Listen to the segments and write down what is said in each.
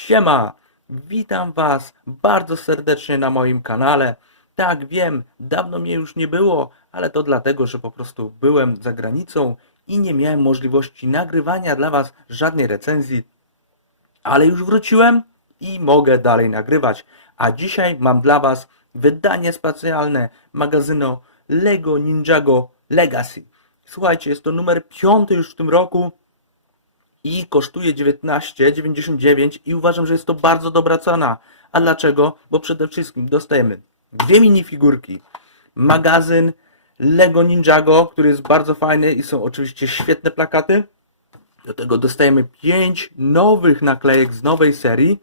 Siema, witam Was bardzo serdecznie na moim kanale. Tak, wiem, dawno mnie już nie było, ale to dlatego, że po prostu byłem za granicą i nie miałem możliwości nagrywania dla Was żadnej recenzji. Ale już wróciłem i mogę dalej nagrywać. A dzisiaj mam dla Was wydanie specjalne magazynu Lego Ninjago Legacy. Słuchajcie, jest to numer piąty już w tym roku i kosztuje 19,99 i uważam, że jest to bardzo dobra cena. A dlaczego? Bo przede wszystkim dostajemy dwie minifigurki, magazyn Lego Ninjago, który jest bardzo fajny i są oczywiście świetne plakaty. Do tego dostajemy 5 nowych naklejek z nowej serii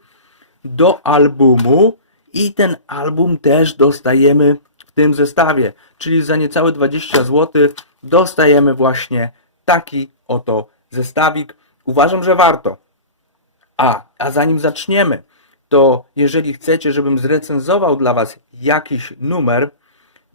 do albumu i ten album też dostajemy w tym zestawie, czyli za niecałe 20 zł dostajemy właśnie taki oto zestawik. Uważam, że warto. A, a zanim zaczniemy, to jeżeli chcecie, żebym zrecenzował dla Was jakiś numer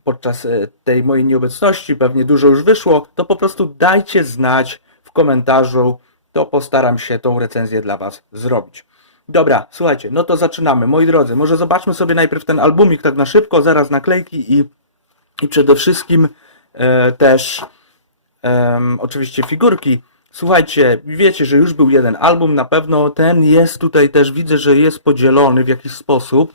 podczas e, tej mojej nieobecności, pewnie dużo już wyszło, to po prostu dajcie znać w komentarzu, to postaram się tą recenzję dla Was zrobić. Dobra, słuchajcie, no to zaczynamy. Moi drodzy, może zobaczmy sobie najpierw ten albumik tak na szybko, zaraz naklejki i, i przede wszystkim e, też em, oczywiście figurki. Słuchajcie, wiecie, że już był jeden album, na pewno ten jest tutaj też, widzę, że jest podzielony w jakiś sposób.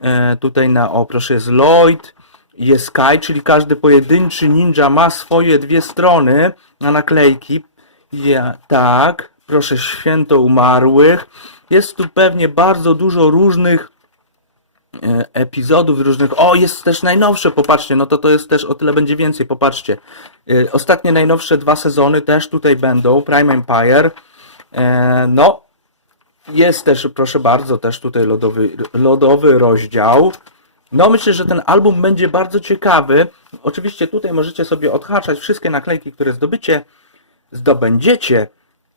E, tutaj na, o proszę, jest Lloyd, jest Sky, czyli każdy pojedynczy ninja ma swoje dwie strony na naklejki. Ja, tak, proszę, święto umarłych. Jest tu pewnie bardzo dużo różnych epizodów różnych. O, jest też najnowsze, popatrzcie, no to to jest też o tyle będzie więcej, popatrzcie. E, Ostatnie najnowsze dwa sezony też tutaj będą, Prime Empire. E, No, jest też, proszę bardzo, też tutaj lodowy, lodowy rozdział. No, myślę, że ten album będzie bardzo ciekawy. Oczywiście tutaj możecie sobie odhaczać wszystkie naklejki, które zdobycie, zdobędziecie.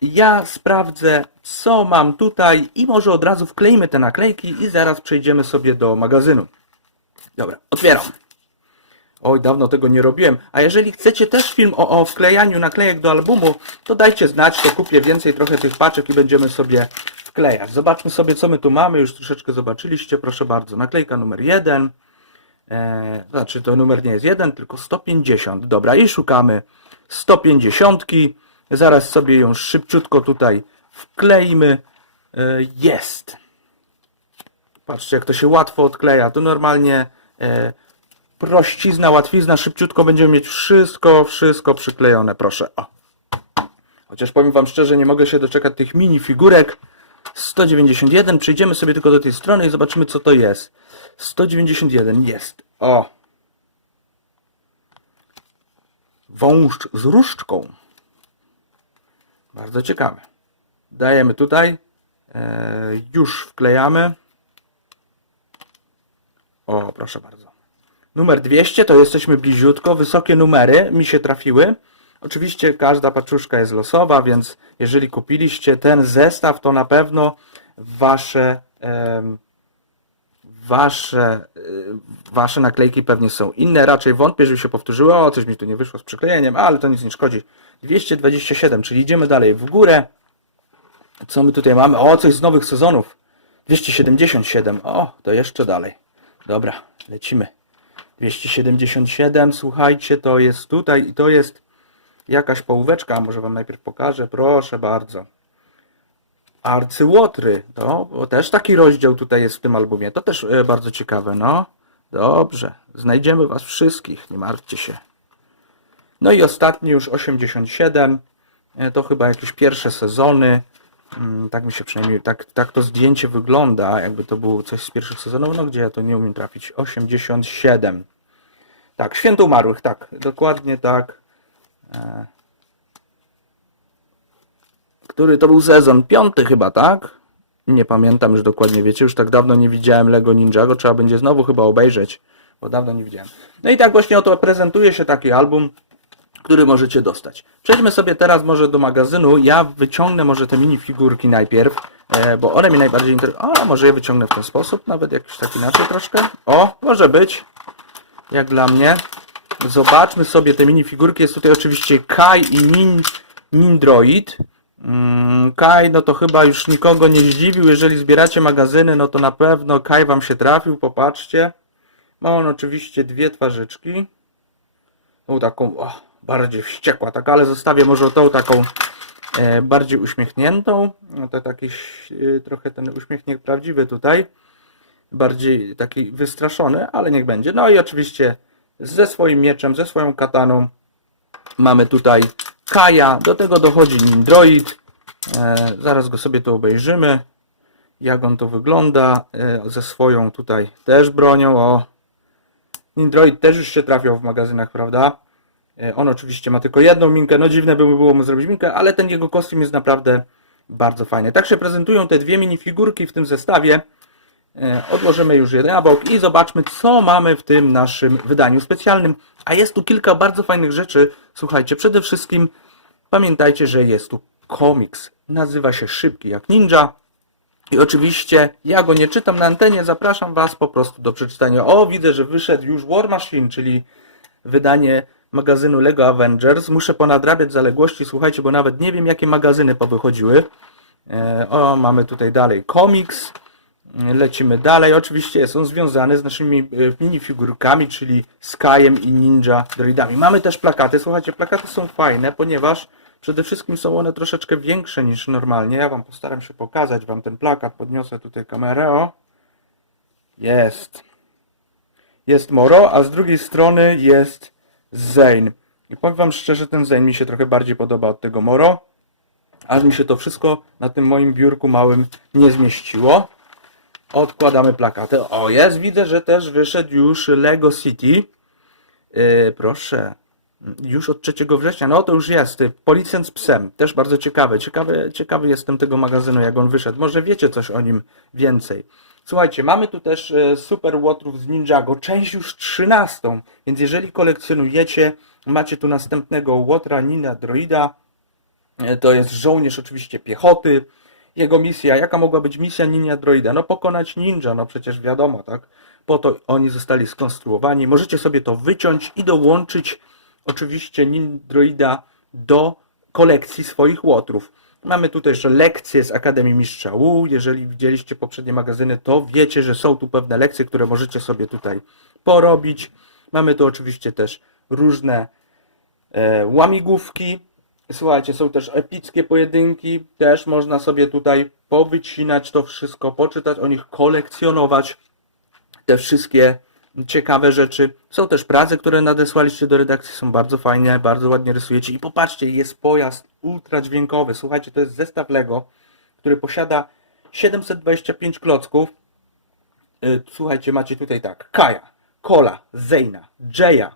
Ja sprawdzę, co mam tutaj i może od razu wkleimy te naklejki i zaraz przejdziemy sobie do magazynu. Dobra, otwieram. Oj, dawno tego nie robiłem. A jeżeli chcecie też film o, o wklejaniu naklejek do albumu, to dajcie znać, to kupię więcej trochę tych paczek i będziemy sobie wklejać. Zobaczmy sobie, co my tu mamy. Już troszeczkę zobaczyliście, proszę bardzo. Naklejka numer jeden. Eee, znaczy, to numer nie jest jeden, tylko 150. Dobra, i szukamy 150. Zaraz sobie ją szybciutko tutaj wkleimy. Eee, jest. Patrzcie, jak to się łatwo odkleja. Tu normalnie e, prościzna, łatwizna, szybciutko będziemy mieć wszystko, wszystko przyklejone. Proszę, o. Chociaż powiem Wam szczerze, nie mogę się doczekać tych mini figurek. 191, przejdziemy sobie tylko do tej strony i zobaczymy co to jest. 191 jest. O. Wąż z różdżką. Bardzo ciekawe. Dajemy tutaj. E, już wklejamy. O, proszę bardzo. Numer 200 to jesteśmy bliziutko. Wysokie numery mi się trafiły. Oczywiście każda paczuszka jest losowa, więc jeżeli kupiliście ten zestaw, to na pewno wasze, wasze, y, wasze naklejki pewnie są inne. Raczej wątpię, żeby się powtórzyło. O, coś mi tu nie wyszło z przyklejeniem, ale to nic nie szkodzi. 227, czyli idziemy dalej w górę. Co my tutaj mamy? O, coś z nowych sezonów. 277. O, to jeszcze dalej. Dobra, lecimy. 277, słuchajcie, to jest tutaj i to jest jakaś połóweczka, może wam najpierw pokażę, proszę bardzo. Arcyłotry, no, bo też taki rozdział tutaj jest w tym albumie, to też e, bardzo ciekawe, no. Dobrze, znajdziemy was wszystkich, nie martwcie się. No i ostatni już 87, e, to chyba jakieś pierwsze sezony, Mm, tak mi się przynajmniej, tak, tak to zdjęcie wygląda, jakby to było coś z pierwszych sezonów, no gdzie ja to nie umiem trafić, 87. Tak, Święto Umarłych, tak, dokładnie tak. Który to był sezon? Piąty chyba, tak? Nie pamiętam już dokładnie, wiecie, już tak dawno nie widziałem Lego Ninjago, trzeba będzie znowu chyba obejrzeć, bo dawno nie widziałem. No i tak właśnie oto prezentuje się taki album, który możecie dostać. Przejdźmy sobie teraz może do magazynu. Ja wyciągnę może te minifigurki najpierw, e, bo one mnie najbardziej interesują. O, może je wyciągnę w ten sposób, nawet jakoś tak inaczej troszkę. O, może być. Jak dla mnie. Zobaczmy sobie te minifigurki. Jest tutaj oczywiście Kai i Nin, Nindroid. Mm, Kai, no to chyba już nikogo nie zdziwił. Jeżeli zbieracie magazyny, no to na pewno Kai wam się trafił. Popatrzcie. Ma on oczywiście dwie twarzyczki. Tą taką o, bardziej wściekła, tak, ale zostawię może tą taką e, bardziej uśmiechniętą. No to taki e, trochę ten uśmiechnięt prawdziwy tutaj. Bardziej taki wystraszony, ale niech będzie. No i oczywiście ze swoim mieczem, ze swoją kataną mamy tutaj Kaja. Do tego dochodzi Nindroid. E, zaraz go sobie tu obejrzymy. Jak on to wygląda. E, ze swoją tutaj też bronią. O, Nindroid też już się trafiał w magazynach, prawda? E, On oczywiście ma tylko jedną minkę. No dziwne by było mu zrobić minkę, ale ten jego kostium jest naprawdę bardzo fajny. Tak się prezentują te dwie minifigurki w tym zestawie. E, Odłożymy już jeden na bok i zobaczmy, co mamy w tym naszym wydaniu specjalnym. A jest tu kilka bardzo fajnych rzeczy. Słuchajcie, przede wszystkim pamiętajcie, że jest tu komiks. Nazywa się Szybki jak Ninja. I oczywiście ja go nie czytam na antenie, zapraszam Was po prostu do przeczytania. O, widzę, że wyszedł już War Machine, czyli wydanie magazynu Lego Avengers. Muszę ponadrabiać zaległości, słuchajcie, bo nawet nie wiem, jakie magazyny powychodziły. E, O, mamy tutaj dalej komiks. Lecimy dalej. Oczywiście jest on związany z naszymi e, minifigurkami, czyli Skyem i Ninja Droidami. Mamy też plakaty. Słuchajcie, plakaty są fajne, ponieważ przede wszystkim są one troszeczkę większe niż normalnie. Ja Wam postaram się pokazać Wam ten plakat. Podniosę tutaj kamerę. O. Jest. Jest Moro, a z drugiej strony jest Zane. I powiem Wam szczerze, ten Zane mi się trochę bardziej podoba od tego Moro. Aż mi się to wszystko na tym moim biurku małym nie zmieściło. Odkładamy plakaty. O, jest, widzę, że też wyszedł już Lego City. Yy, proszę. Już od 3 września. No to już jest. Policjant z psem. Też bardzo ciekawy. ciekawy. Ciekawy jestem tego magazynu, jak on wyszedł. Może wiecie coś o nim więcej. Słuchajcie, mamy tu też e, Super Łotrów z Ninjago, część już 13. Więc jeżeli kolekcjonujecie, macie tu następnego Łotra Nina Droida. E, To jest żołnierz oczywiście piechoty. Jego misja, jaka mogła być misja Ninja Droida? No pokonać ninja, no przecież wiadomo, tak? Po to oni zostali skonstruowani. Możecie sobie to wyciąć i dołączyć oczywiście Ninja Droida do kolekcji swoich łotrów. Mamy tutaj jeszcze lekcje z Akademii Mistrza Wu. Jeżeli widzieliście poprzednie magazyny, to wiecie, że są tu pewne lekcje, które możecie sobie tutaj porobić. Mamy tu oczywiście też różne e, łamigłówki. Słuchajcie, są też epickie pojedynki. Też można sobie tutaj powycinać to wszystko, poczytać o nich, kolekcjonować te wszystkie ciekawe rzeczy. Są też prace, które nadesłaliście do redakcji, są bardzo fajne, bardzo ładnie rysujecie. I popatrzcie, jest pojazd ultradźwiękowy. Słuchajcie, to jest zestaw Lego, który posiada 725 klocków. Y, Słuchajcie, macie tutaj tak, Kaja, Kola, Zeyna, Jaya,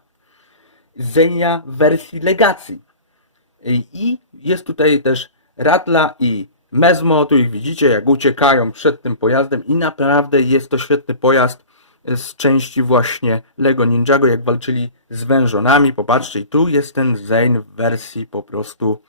Zeyna w wersji legacji. I- jest tutaj też Ratla i Mezmo, tu ich widzicie, jak uciekają przed tym pojazdem i naprawdę jest to świetny pojazd z części właśnie Lego Ninjago, jak walczyli z wężonami. Popatrzcie, i tu jest ten Zane w wersji po prostu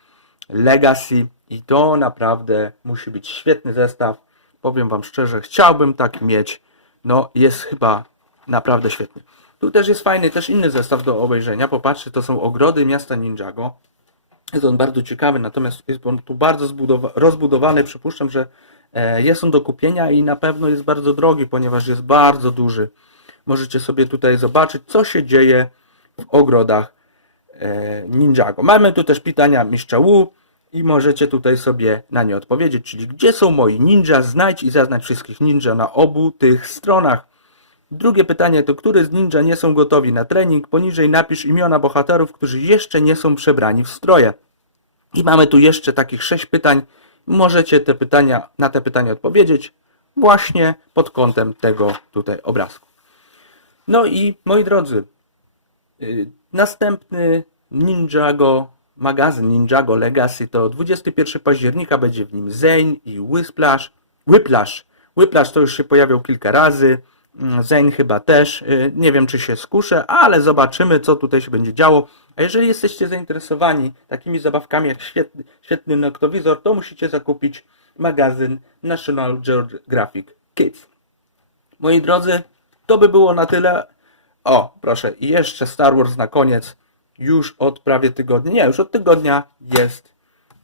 Legacy i to naprawdę musi być świetny zestaw. Powiem Wam szczerze, chciałbym taki mieć. No, jest chyba naprawdę świetny. Tu też jest fajny, też inny zestaw do obejrzenia. Popatrzcie, to są ogrody miasta Ninjago. Jest on bardzo ciekawy, natomiast jest on tu bardzo zbudowa- rozbudowany. Przypuszczam, że e, jest on do kupienia i na pewno jest bardzo drogi, ponieważ jest bardzo duży. Możecie sobie tutaj zobaczyć, co się dzieje w ogrodach e, Ninjago. Mamy tu też pytania mistrza Wu i możecie tutaj sobie na nie odpowiedzieć, czyli gdzie są moi ninja? Znajdź i zaznacz wszystkich ninja na obu tych stronach. Drugie pytanie to, które z ninja nie są gotowi na trening? Poniżej napisz imiona bohaterów, którzy jeszcze nie są przebrani w stroje. I mamy tu jeszcze takich sześć pytań. Możecie te pytania, na te pytania odpowiedzieć właśnie pod kątem tego tutaj obrazku. No i moi drodzy, y, następny Ninjago, magazyn Ninjago Legacy to 21 października, będzie w nim Zane i Whiplash. Whiplash. Whiplash to już się pojawiał kilka razy. Mm, Zane chyba też. Y, Nie wiem, czy się skuszę, ale zobaczymy, co tutaj się będzie działo. A jeżeli jesteście zainteresowani takimi zabawkami jak świetny, świetny noktowizor, to musicie zakupić magazyn National Geographic Kids. Moi drodzy, to by było na tyle. O, proszę, i jeszcze Star Wars na koniec. Już od prawie tygodnia, nie, już od tygodnia jest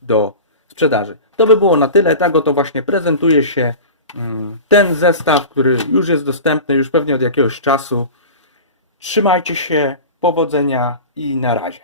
do sprzedaży. To by było na tyle. Tak oto właśnie prezentuje się mm, ten zestaw, który już jest dostępny już pewnie od jakiegoś czasu. Trzymajcie się, powodzenia i na razie.